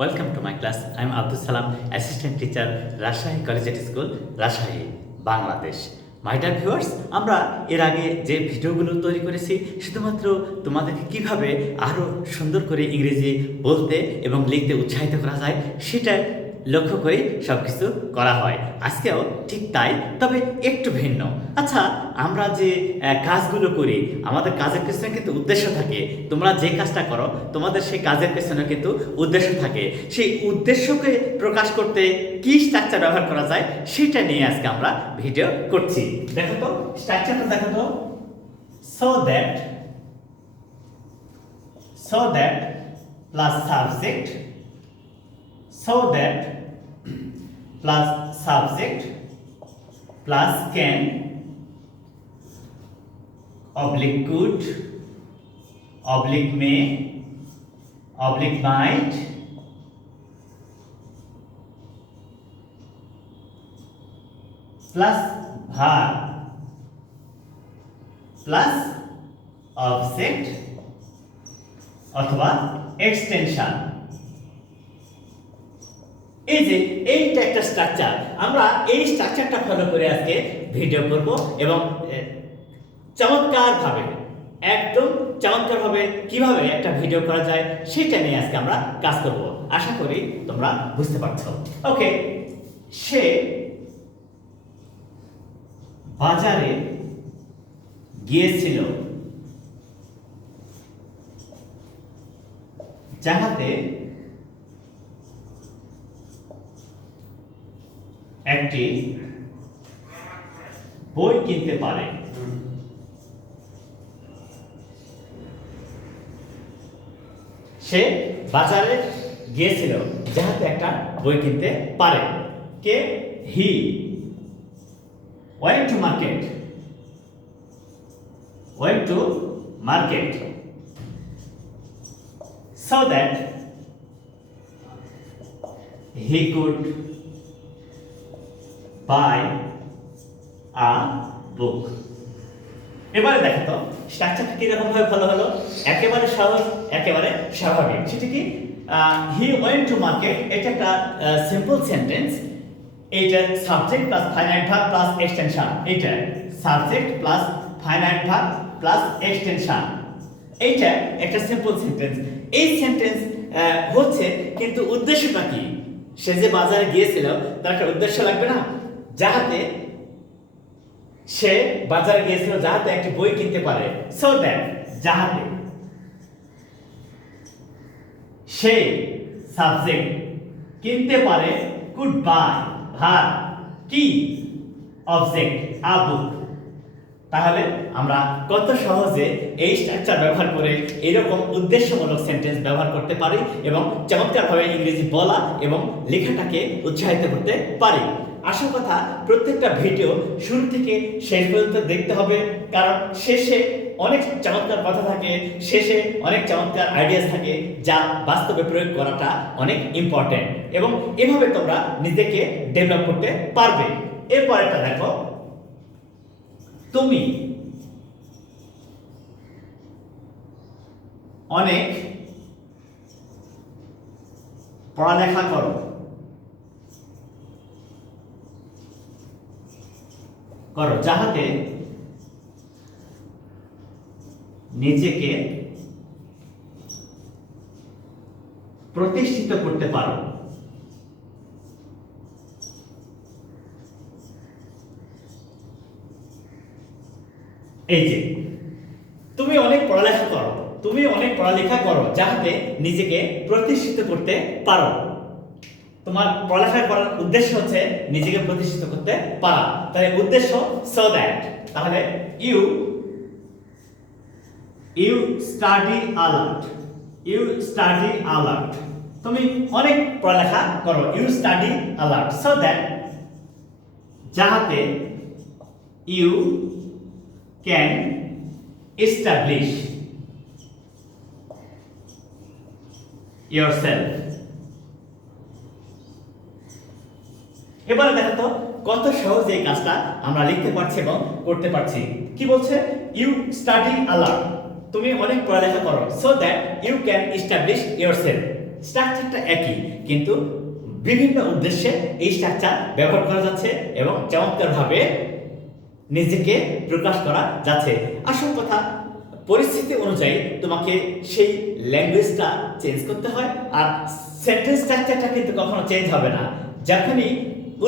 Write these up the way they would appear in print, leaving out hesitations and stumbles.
Welcome to my class. I am Abdus Salam, Assistant Teacher, Rajshahi Collegiate School, Rajshahi, Bangladesh. My dear viewers, আমরা এর আগে যে ভিডিওগুলো তৈরি করেছি শুধুমাত্র তোমাদেরকে কিভাবে আরও সুন্দর করে ইংরেজি বলতে এবং লিখতে উৎসাহিত করা যায় সেটা লক্ষ্য করে সব কিছু করা হয়। আজকেও ঠিক তাই, তবে একটু ভিন্ন। আচ্ছা, আমরা যে কাজগুলো করি আমাদের কাজের পেছনে কিন্তু উদ্দেশ্য থাকে। তোমরা যে কাজটা করো তোমাদের সেই কাজের পেছনে কিন্তু উদ্দেশ্য থাকে। সেই উদ্দেশ্যকে প্রকাশ করতে কি স্ট্রাকচার ব্যবহার করা যায় সেটা নিয়ে আজকে আমরা ভিডিও করছি। দেখো তো স্ট্রাকচারটা দেখো তো, so that plus subject, so that plus subject plus can oblique could oblique may oblique might plus verb plus object অথবা এক্সটেনশন। এই যে এইটা একটা স্ট্রাকচার, আমরা এই স্ট্রাকচারটা ফলো করে আজকে ভিডিও করব এবং চমৎকারভাবে একদম চমৎকারভাবে কিভাবে একটা ভিডিও করা যায় সেটা নিয়ে আজকে আমরা কাজ করব। আশা করি তোমরা বুঝতে পারছো। ওকে, সে বাজারে গিয়েছিল যাহাতে একটি বই কিনতে পারে। সে বাজারে গিয়েছিল যাহাতে একটা বই কিনতে পারে। কে? হি went to market so that he could buy a book. এবারে দেখো তো স্ট্রাকচারটা কিরকম ভাবে ফলো হলো, একেবারে সহজ, একেবারে স্বাভাবিক। সেটা কি? হি ওয়েন্ট টু মার্কেট, এটা একটা সিম্পল সেন্টেন্স। এইটা subject plus finite verb plus extension. এইটা subject plus finite verb plus extension. এইটা একটা সিম্পল সেন্টেন্স। এই সেন্টেন্স হচ্ছে, কিন্তু উদ্দেশ্যটা কি? সে যে বাজারে গিয়েছিল তার একটা উদ্দেশ্য লাগবে না? যাহাতে সে বাজারে গিয়েছিল যাহাতে একটি বই কিনতে পারে। সো দ্যাট, যাহাতে সে সাবজেক্ট কিনতে পারে, কুড বাই ভার্ব কি, অবজেক্ট আ বুক। তাহলে আমরা কত সহজে এই স্ট্রাকচার ব্যবহার করে এরকম উদ্দেশ্যমূলক সেন্টেন্স ব্যবহার করতে পারি এবং চমৎকারভাবে ইংরেজি বলা এবং লেখাটাকে উৎসাহিত করতে পারি। আসল কথা, প্রত্যেকটা ভিডিও শুরু থেকে শেষ পর্যন্ত দেখতে হবে, কারণ শেষে অনেক চমৎকার কথা থাকে, শেষে অনেক চমৎকার আইডিয়াস থাকে যা বাস্তবে প্রয়োগ করাটা অনেক ইম্পর্টেন্ট এবং এভাবে তোমরা নিজেকে ডেভেলপ করতে পারবে। এরপরেরটা দেখো, তুমি অনেক পড়ালেখা করো যাহাতে নিজেকে প্রতিষ্ঠিত করতে পারো। এই যে তুমি অনেক পড়ালেখা করো যাহাতে নিজেকে প্রতিষ্ঠিত করতে পারো। তোমার পড়ালেখা করার উদ্দেশ্য হচ্ছে নিজেকে প্রতিষ্ঠিত করতে পারা, তাহলে উদ্দেশ্য সো দ্যাট। তাহলে ইউ স্টাডি আ লট, তুমি অনেক পড়ালেখা করো, you study a lot, so that যাহাতে ইউ ক্যান এস্টাবলিশ yourself। এবারে দেখো তো কত সহজে এই কাজটা আমরা লিখতে পারছি এবং করতে পারছি। কি বলছে? ইউ স্টাডি আ লট, তুমি অনেক পড়ালেখা করো, so that you can establish yourself, স্ট্রাকচারটা একই, কিন্তু বিভিন্ন উদ্দেশ্যে এই স্ট্রাকচার ব্যবহার করা যাচ্ছে এবং চমৎকারভাবে নিজেকে প্রকাশ করা যাচ্ছে। আসল কথা, পরিস্থিতি অনুযায়ী তোমাকে সেই ল্যাঙ্গুয়েজটা চেঞ্জ করতে হয়, আর সেন্টেন্স স্ট্রাকচারটা কিন্তু কখনো চেঞ্জ হবে না। যখনই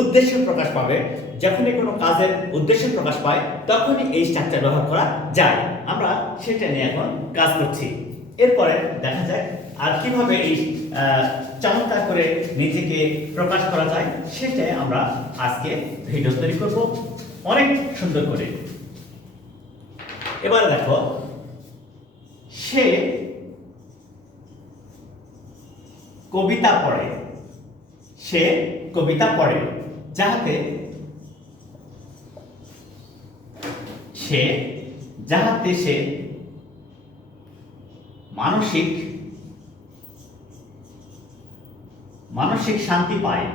উদ্দেশ্য প্রকাশ পাবে, যখনই কোনো কাজের উদ্দেশ্য প্রকাশ পায়, তখনই এই স্ট্রাকচার ব্যবহার করা যায়। আমরা সেটা নিয়ে এখন কাজ করছি। এরপরে দেখা যায় আর কিভাবে এই চমৎকার করে নিজেকে প্রকাশ করা যায়, সেটাই আমরা আজকে ভিডিও তৈরি করব অনেক সুন্দর করে। এবারে দেখো, সে কবিতা পড়ে, সে কবিতা পড়ে, যাহাতে সে মানসিক শান্তি পায়।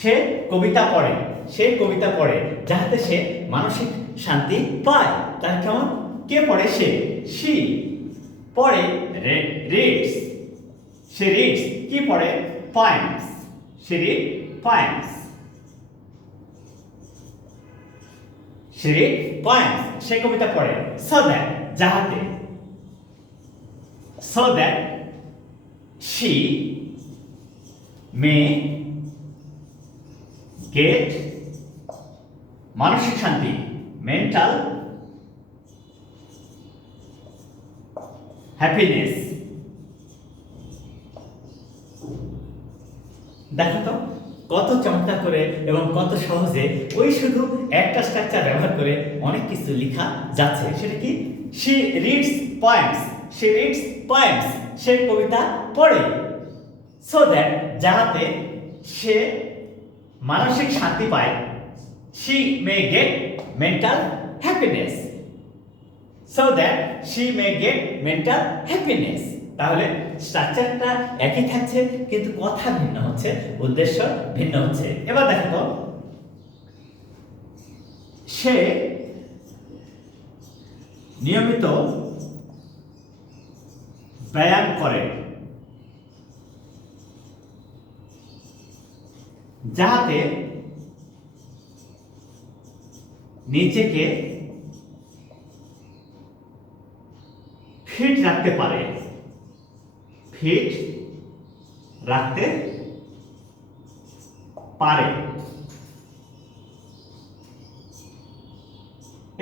সে কবিতা পড়ে যাহাতে সে মানসিক শান্তি পায়। তার কেমন? কে পড়ে? সে। শি পড়ে রিডস, সে রিডস কি পড়ে? পয়েমস, সে রিড পয়েমস, সে রিড পয়েমস, সে কবিতা পড়ে। সো দ্যাট যাহাতে, so that she may gate মানসিক শান্তি, মেন্টাল হ্যাপিনেস। দেখো তো কত চমৎকার করে এবং কত সহজে ওই শুধু একটা স্ট্রাকচার ব্যবহার করে অনেক কিছু লেখা যাচ্ছে। সেটা কি? She reads poems, she reads poems, সে কবিতা পড়ে। সো দ্যাট যাহাতে সে মানসিক শান্তি পায়। She may get mental happiness, so that she may get mental happiness. তাহলে স্ট্রাকচারটা একই থাকছে, কিন্তু কথা ভিন্ন হচ্ছে, উদ্দেশ্য ভিন্ন হচ্ছে। এবার দেখো তো, সে নিয়মিত ব্যায়াম করে, যাহাতে নিজেকে ফিট রাখতে পারে, ফিট রাখতে পারে।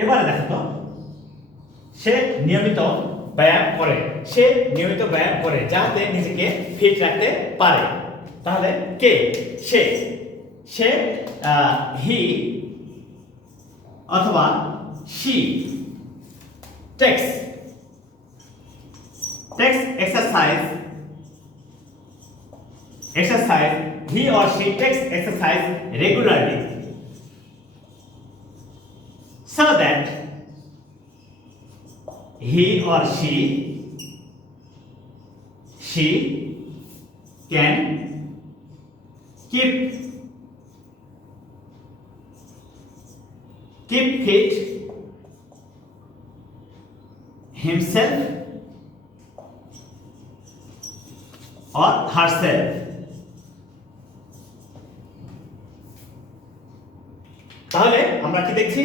এবারে দেখো তো, সে নিয়মিত ব্যায়াম করে, সে নিয়মিত ব্যায়াম করে যাতে নিজেকে ফিট রাখতে পারে। তাহলে কে? সে। সে হি অথবা she text exercise, he or she takes exercise regularly, so that he or she can keep fit himself or herself. তাহলে আমরা কি দেখছি?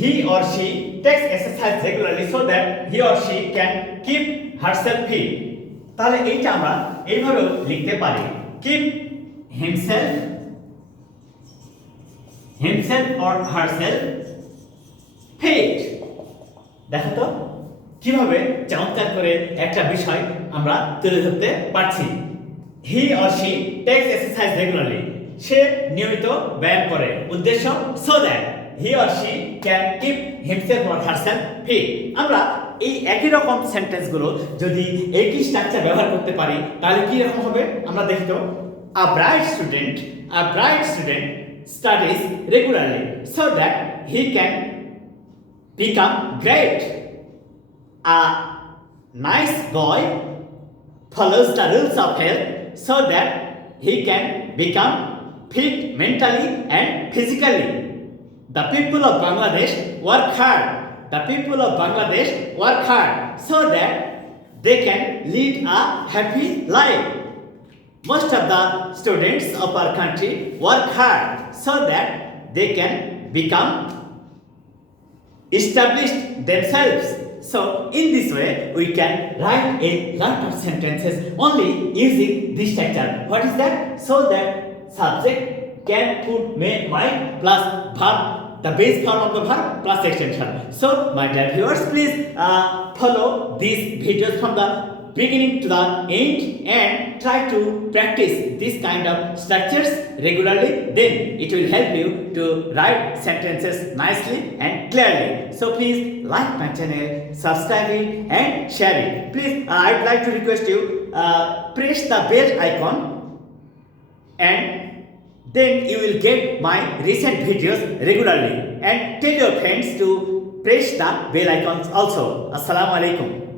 he or she takes exercise regularly so that he or she can keep herself fit. তাহলে এইটা আমরা এইভাবে লিখতে পারি, keep himself or herself fit. দেখো তো কিভাবে চমৎকার করে একটা বিষয় আমরা তুলে ধরতে পারছি। He or she takes exercise regularly, সে নিয়মিত ব্যায়াম করে। উদ্দেশ্য so that he or she can keep himself or herself fit. আমরা এই একই রকম সেন্টেন্সগুলো যদি একই স্ট্রাকচার ব্যবহার করতে পারি তাহলে কি রকম হবে আমরা দেখি তো। আ bright student studies regularly so that he can become great. A nice boy follows the rules of health so that he can become fit mentally and physically. The people of Bangladesh work hard the people of Bangladesh work hard so that they can lead a happy life. Most of the students of our country work hard so that they can become established themselves. So in this way we can write a lot of sentences only using this structure. What is that? So that subject can put main mind plus verb, the base form of the verb plus extension. So my dear viewers, please follow these videos from the beginning to the end and try to practice this kind of structures regularly. Then it will help you to write sentences nicely and clearly. So please like my channel, subscribe it and share it. Please, I'd like to request you press the bell icon and then you will get my recent videos regularly. And tell your friends to press the bell icons also. Assalamu alaikum.